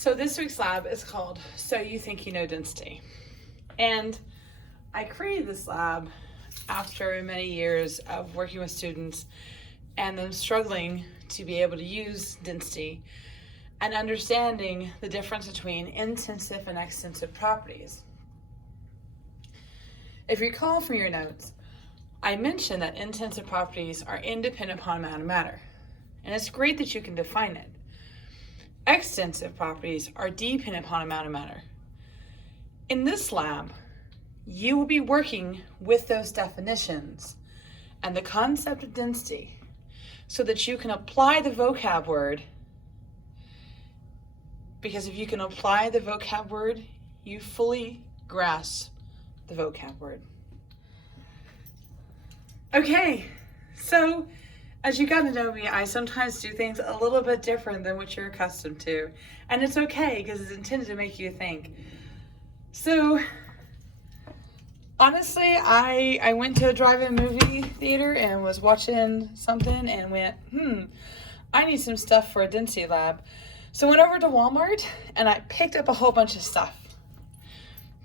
So this week's lab is called So You Think You Know Density. And I created this lab after many years of working with students and them struggling to be able to use density and understanding the difference between intensive and extensive properties. If you recall from your notes, I mentioned that intensive properties are independent upon amount of matter, and it's great that you can define it. Extensive properties are dependent upon amount of matter. In this lab, you will be working with those definitions and the concept of density so that you can apply the vocab word, because if you can apply the vocab word, you fully grasp the vocab word. Okay, so as you got to know me, I sometimes do things a little bit different than what you're accustomed to. And it's okay, because it's intended to make you think. So, honestly, I went to a drive-in movie theater and was watching something and went, I need some stuff for a density lab. So I went over to Walmart and I picked up a whole bunch of stuff.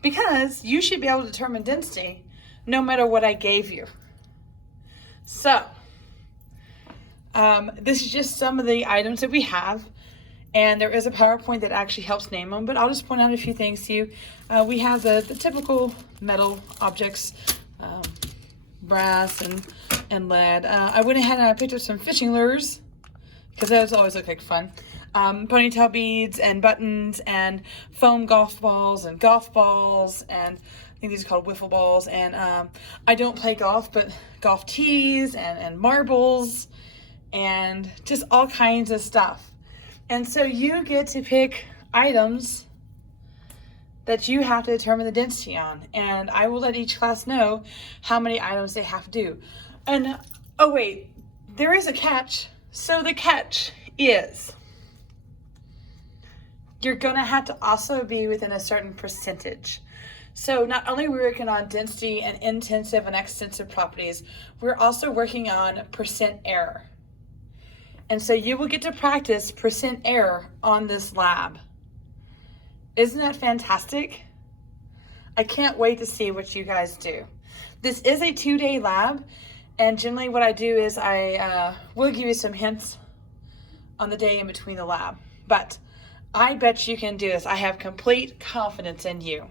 Because you should be able to determine density no matter what I gave you. So, this is just some of the items that we have, and there is a PowerPoint that actually helps name them, but I'll just point out a few things to you. We have the typical metal objects, brass and lead. I went ahead and I picked up some fishing lures, because those always look like fun. Ponytail beads and buttons and foam golf balls, and I think these are called wiffle balls, and I don't play golf, but golf tees and marbles, and just all kinds of stuff. And so you get to pick items that you have to determine the density on. And I will let each class know how many items they have to do. And, oh wait, there is a catch. So the catch is you're gonna have to also be within a certain percentage. So not only are we working on density and intensive and extensive properties, we're also working on percent error. And so you will get to practice percent error on this lab. Isn't that fantastic? I can't wait to see what you guys do. This is a 2-day lab, and generally what I do is I will give you some hints on the day in between the lab. But I bet you can do this. I have complete confidence in you.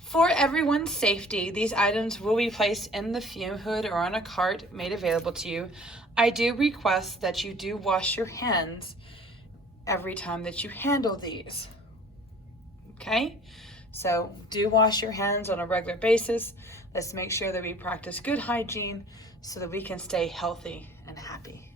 For everyone's safety, these items will be placed in the fume hood or on a cart made available to you. I do request that you do wash your hands every time that you handle these. Okay? So do wash your hands on a regular basis. Let's make sure that we practice good hygiene so that we can stay healthy and happy.